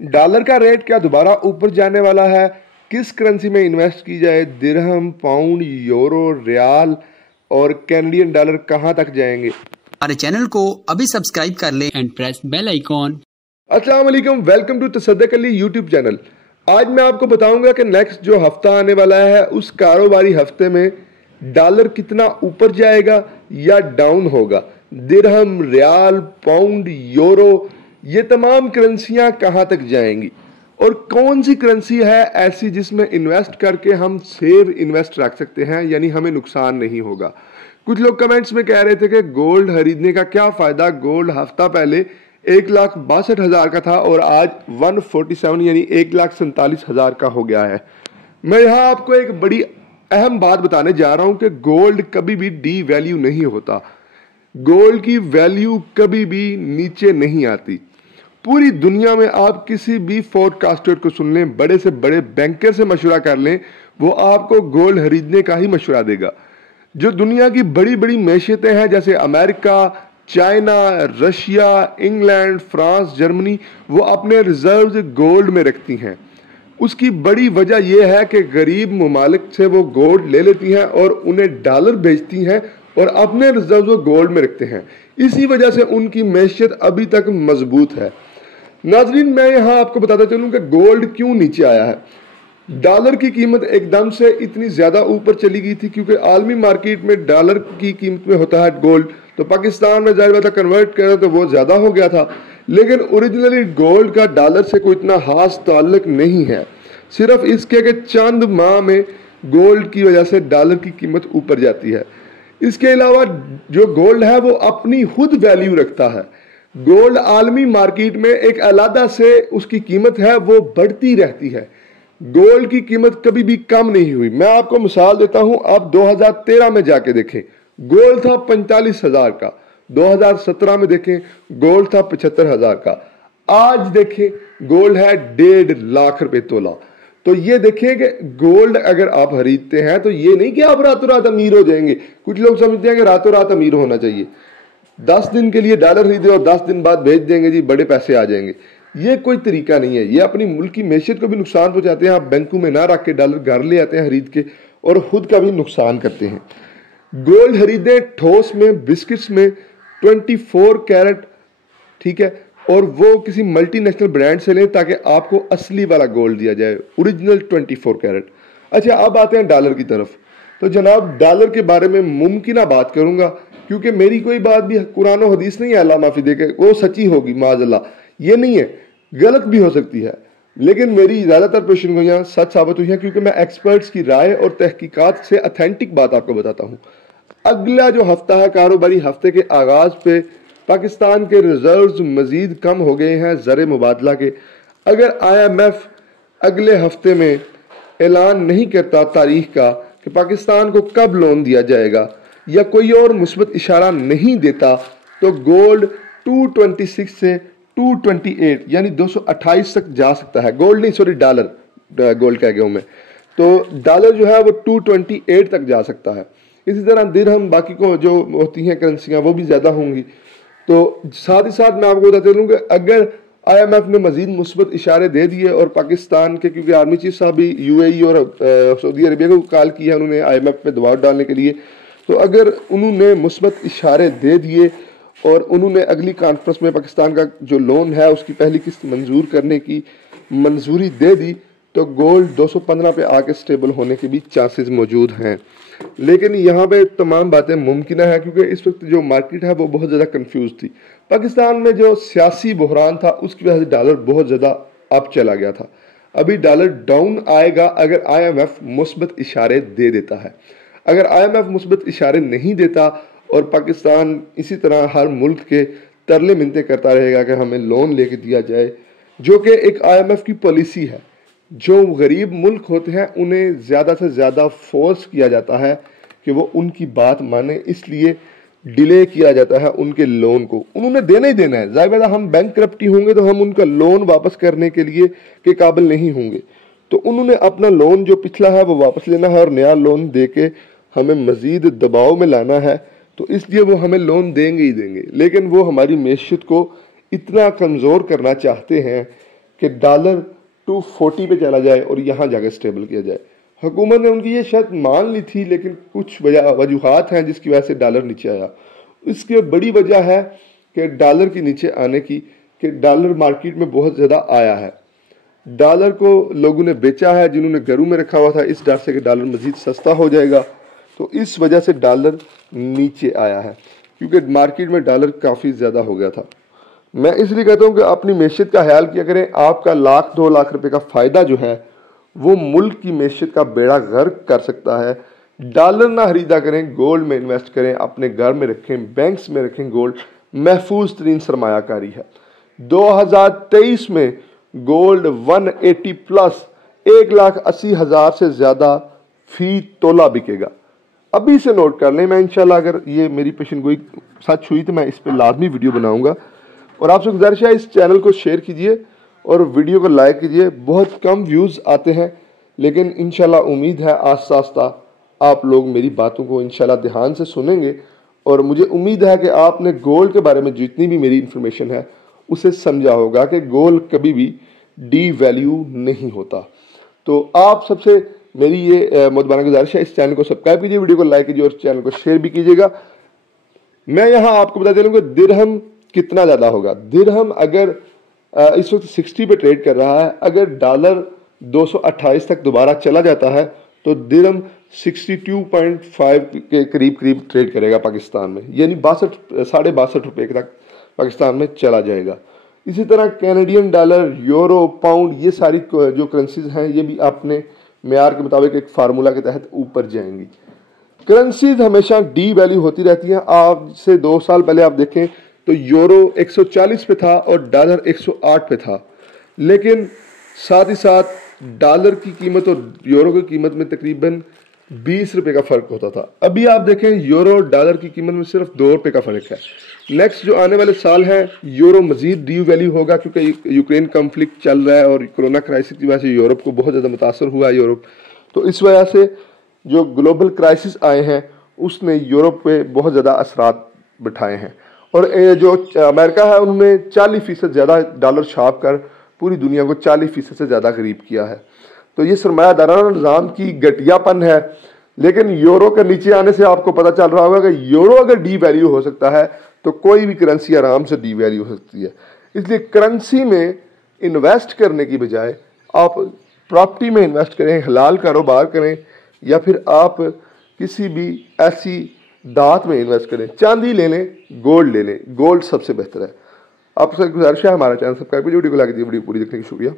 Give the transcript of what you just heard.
Dollar का rate क्या दोबारा ऊपर जाने वाला है? किस करेंसी में इन्वेस्ट की जाए? दिरहम, पाउंड, यूरो, रियाल और कैनेडियन डॉलर कहां तक जाएंगे? हमारे चैनल को अभी सब्सक्राइब कर लें एंड प्रेस बेल आइकॉन। अस्सलाम वालेकुम, welcome to Tasadduq Ali YouTube channel. आज मैं आपको बताऊंगा कि नेक्स्ट जो हफ्ता आने वाला है उस कारोबारी हफ्ते में डॉलर कितना ऊपर जाएगा या डाउन होगा। दिरहम, रियाल, पाउंड, यूरो, ये तमाम करेंसियां कहां तक जाएंगी और कौन सी करेंसी है ऐसी जिसमें इन्वेस्ट करके हम सेव इन्वेस्ट रख सकते हैं, यानी हमें नुकसान नहीं होगा। कुछ लोग कमेंट्स में कह रहे थे कि गोल्ड खरीदने का क्या फायदा। गोल्ड हफ्ता पहले 1,62,000 का था और आज 147 यानी 1,47,000 का हो गया है। मैं यहाँ आपको एक बड़ी अहम बात बताने जा रहा हूं कि गोल्ड कभी भी डी वैल्यू नहीं होता। गोल्ड की वैल्यू कभी भी नीचे नहीं आती। पूरी दुनिया में आप किसी भी फोरकास्टर को सुन लें, बड़े से बड़े बैंकर से मशवरा कर लें, वो आपको गोल्ड खरीदने का ही मशवरा देगा। जो दुनिया की बड़ी बड़ी मैशियतें हैं जैसे America, China, Russia, England, France, Germany, वो अपने रिजर्व्स गोल्ड में रखती हैं। उसकी बड़ी वजह यह है कि गरीब ममालिक से वो गोल्ड ले लेती हैं और उन्हें डॉलर बेचती हैं और अपने रिजर्व गोल्ड में रखते हैं। इसी वजह से उनकी मैशियत अभी तक मजबूत है। नाजरीन, मैं यहाँ आपको बताता चलूँ कि गोल्ड क्यों नीचे आया है। डॉलर की कीमत एकदम से इतनी ज़्यादा ऊपर चली गई थी क्योंकि आलमी मार्केट में डॉलर की कीमत में होता है गोल्ड, तो पाकिस्तान में जाहिर बात है कन्वर्ट करें तो वो ज़्यादा हो गया था। लेकिन ओरिजिनली गोल्ड का डॉलर से कोई इतना खास ताल्लुक नहीं है, सिर्फ इसके कि चंद माह में गोल्ड की वजह से डॉलर की कीमत ऊपर जाती है। इसके अलावा जो गोल्ड है वो अपनी खुद वैल्यू रखता है। गोल्ड आलमी मार्केट में एक अलग से उसकी कीमत है, वो बढ़ती रहती है। गोल्ड की कीमत कभी भी कम नहीं हुई। मैं आपको मिसाल देता हूं, आप 2013 में जाके देखें, गोल्ड था 45,000 का। 2017 में देखें, गोल्ड था 75,000 का। आज देखें, गोल्ड है 1.5 लाख रुपए तोला। तो ये देखें कि गोल्ड अगर आप खरीदते हैं तो ये नहीं कि आप रातों रात अमीर हो जाएंगे। कुछ लोग समझते हैं कि रातों रात अमीर होना चाहिए, 10 दिन के लिए डॉलर खरीदे और 10 दिन बाद भेज देंगे जी, बड़े पैसे आ जाएंगे। ये कोई तरीका नहीं है। ये अपनी मुल्क की मैशियत को भी नुकसान पहुंचाते हैं। आप बैंकों में ना रख के डॉलर घर ले आते हैं खरीद के और खुद का भी नुकसान करते हैं। गोल्ड खरीदे ठोस में, बिस्किट्स में 24 कैरेट, ठीक है, और वो किसी मल्टीनेशनल ब्रांड से लें ताकि आपको असली वाला गोल्ड दिया जाए, ओरिजिनल 24 कैरेट। अच्छा, अब आते हैं डॉलर की तरफ। तो जनाब, डॉलर के बारे में मुमकिन बात करूंगा क्योंकि मेरी कोई बात भी कुरान और हदीस नहीं है अल्लाह माफी दे के वो सच्ची होगी, माज़अल्लाह, ये नहीं है, गलत भी हो सकती है। लेकिन मेरी ज़्यादातर पेशन गोइयाँ सच साबित हुई हैं क्योंकि मैं एक्सपर्ट्स की राय और तहकीकात से अथेंटिक बात आपको बताता हूँ। अगला जो हफ्ता है, कारोबारी हफ्ते के आगाज पे पाकिस्तान के रिजर्व्स मजीद कम हो गए हैं ज़र मुबादला के। अगर IMF अगले हफ्ते में ऐलान नहीं करता तारीख का कि पाकिस्तान को कब लोन दिया जाएगा या कोई और मुस्बत इशारा नहीं देता, तो गोल्ड 226 से 228 यानी 228 तक जा सकता है। गोल्ड नहीं, सॉरी, डॉलर, गोल्ड कह गया हूँ मैं। तो डॉलर जो है वो 228 तक जा सकता है। इसी तरह दिरहम, बाकी को जो होती हैं करेंसियाँ वो भी ज़्यादा होंगी। तो साथ ही साथ मैं आपको बताते रहूँ कि अगर IMF ने मजीद मुस्बत इशारे दे दिए और पाकिस्तान के, क्योंकि आर्मी चीफ साहब भी UAE और सऊदी अरबिया को कॉल किया उन्होंने IMF पे दबाव डालने के लिए, तो अगर उन्होंने मुस्बत इशारे दे दिए और उन्होंने अगली कॉन्फ्रेंस में पाकिस्तान का जो लोन है उसकी पहली किस्त मंजूर करने की मंजूरी दे दी, तो गोल्ड 215 पे आके स्टेबल होने के भी चांसेस मौजूद हैं। लेकिन यहाँ पे तमाम बातें मुमकिन है क्योंकि इस वक्त जो मार्केट है वो बहुत ज़्यादा कंफ्यूज थी। पाकिस्तान में जो सियासी बहरान था उसकी वजह से डॉलर बहुत ज़्यादा अप चला गया था। अभी डॉलर डाउन आएगा अगर IMF मुस्बत इशारे दे देता है। अगर IMF मुस्बत इशारे नहीं देता और पाकिस्तान इसी तरह हर मुल्क के तरले मिन्नतें करता रहेगा कि हमें लोन लेके दिया जाए, जो कि एक IMF की पॉलिसी है, जो गरीब मुल्क होते हैं उन्हें ज़्यादा से ज़्यादा फोर्स किया जाता है कि वो उनकी बात माने, इसलिए डिले किया जाता है उनके लोन को। उन्होंने देना ही देना है। ज़ाहिर बात, हम बैंक करप्टी होंगे तो हम उनका लोन वापस करने के लिए के काबिल नहीं होंगे, तो उन्होंने अपना लोन जो पिछला है वो वापस लेना है और नया लोन दे के हमें मज़ीद दबाव में लाना है। तो इसलिए वो हमें लोन देंगे ही देंगे, लेकिन वो हमारी मैशियत को इतना कमज़ोर करना चाहते हैं कि डॉलर 240 पे चला जाए और यहाँ जाकर स्टेबल किया जाए। हुकूमत ने उनकी ये शर्त मान ली थी, लेकिन कुछ वजूहात हैं जिसकी वजह से डॉलर नीचे आया। इसकी बड़ी वजह है कि डॉलर के नीचे आने की, कि डॉलर मार्केट में बहुत ज़्यादा आया है। डॉलर को लोगों ने बेचा है जिन्होंने घरों में रखा हुआ था, इस डर से कि डॉलर मज़ीद सस्ता हो जाएगा, तो इस वजह से डॉलर नीचे आया है, क्योंकि मार्केट में डॉलर काफ़ी ज़्यादा हो गया था। मैं इसलिए कहता हूँ कि अपनी मैशियत का ख्याल किया करें। आपका 1-2 लाख रुपए का फ़ायदा जो है वो मुल्क की मैशियत का बेड़ा गर्क कर सकता है। डॉलर ना खरीदा करें, गोल्ड में इन्वेस्ट करें, अपने घर में रखें, बैंक्स में रखें। गोल्ड महफूज तरीन सरमायाकारी है। 2023 में गोल्ड 180 प्लस 1,80,000 से ज़्यादा फी तोला बिकेगा। अभी से नोट कर लें। मैं इंशाल्लाह अगर ये मेरी पेशन गोई सच हुई तो मैं इस पर लाजमी वीडियो बनाऊंगा। और आपसे गुजारिश है इस चैनल को शेयर कीजिए और वीडियो को लाइक कीजिए। बहुत कम व्यूज़ आते हैं, लेकिन इंशाल्लाह उम्मीद है आस्ता आस्ता आप लोग मेरी बातों को इंशाल्लाह ध्यान से सुनेंगे। और मुझे उम्मीद है कि आपने गोल्ड के बारे में जितनी भी मेरी इन्फॉर्मेशन है उसे समझा होगा कि गोल्ड कभी भी डी वैल्यू नहीं होता। तो आप सबसे मेरी ये मुतबाना गुजारिश है, इस चैनल को सब्सक्राइब कीजिए, वीडियो को लाइक कीजिए और चैनल को शेयर भी कीजिएगा। मैं यहाँ आपको बता दूँ कि दिरहम कितना ज़्यादा होगा। दिरहम अगर इस वक्त 60 पे ट्रेड कर रहा है, अगर डॉलर 228 तक दोबारा चला जाता है तो दिरहम 62.5 के करीब ट्रेड करेगा पाकिस्तान में, यानी 62 रुपये तक पाकिस्तान में चला जाएगा। इसी तरह कैनेडियन डॉलर, यूरो, पाउंड, ये सारी जो करेंसीज हैं ये भी अपने मेयार के मुताबिक एक फार्मूला के तहत ऊपर जाएंगी। करेंसीज हमेशा डी वैल्यू होती रहती हैं। आज से 2 साल पहले आप देखें तो यूरो 140 पे था और डॉलर 108 पे था, लेकिन साथ ही साथ डॉलर की कीमत और यूरो की कीमत में तकरीबन 20 रुपये का फ़र्क होता था। अभी आप देखें यूरो और डॉलर की कीमत में सिर्फ 2 रुपये का फ़र्क है। नेक्स्ट जो आने वाले साल है यूरो मज़ीद डी वैल्यू होगा, क्योंकि यूक्रेन कॉन्फ्लिक्ट चल रहा है और कोरोना क्राइसिस की वजह से यूरोप को बहुत ज़्यादा मुतासर हुआ है यूरोप। तो इस वजह से जो ग्लोबल क्राइसिस आए हैं उसने यूरोप पे बहुत ज़्यादा असरात बिठाए हैं। और जो अमेरिका है उन्होंने 40% ज़्यादा डॉलर छाप कर पूरी दुनिया को 40% से ज़्यादा गरीब किया है। तो ये सरमायादाराना निज़ाम की घटियापन है। लेकिन यूरो के नीचे आने से आपको पता चल रहा होगा कि यूरो अगर डी वैल्यू हो सकता है तो कोई भी करेंसी आराम से डी वैल्यू हो सकती है। इसलिए करेंसी में इन्वेस्ट करने की बजाय आप प्रॉपर्टी में इन्वेस्ट करें, हलाल कारोबार करें, या फिर आप किसी भी ऐसी दात में इन्वेस्ट करें। चांदी ले लें, गोल्ड ले लें, गोल्ड सबसे बेहतर है। आपसे गुजारिश है हमारा चैनल सब्सक्राइब कीजिए, वीडियो को लाइक कीजिए। वीडियो पूरी देखने की शुक्रिया।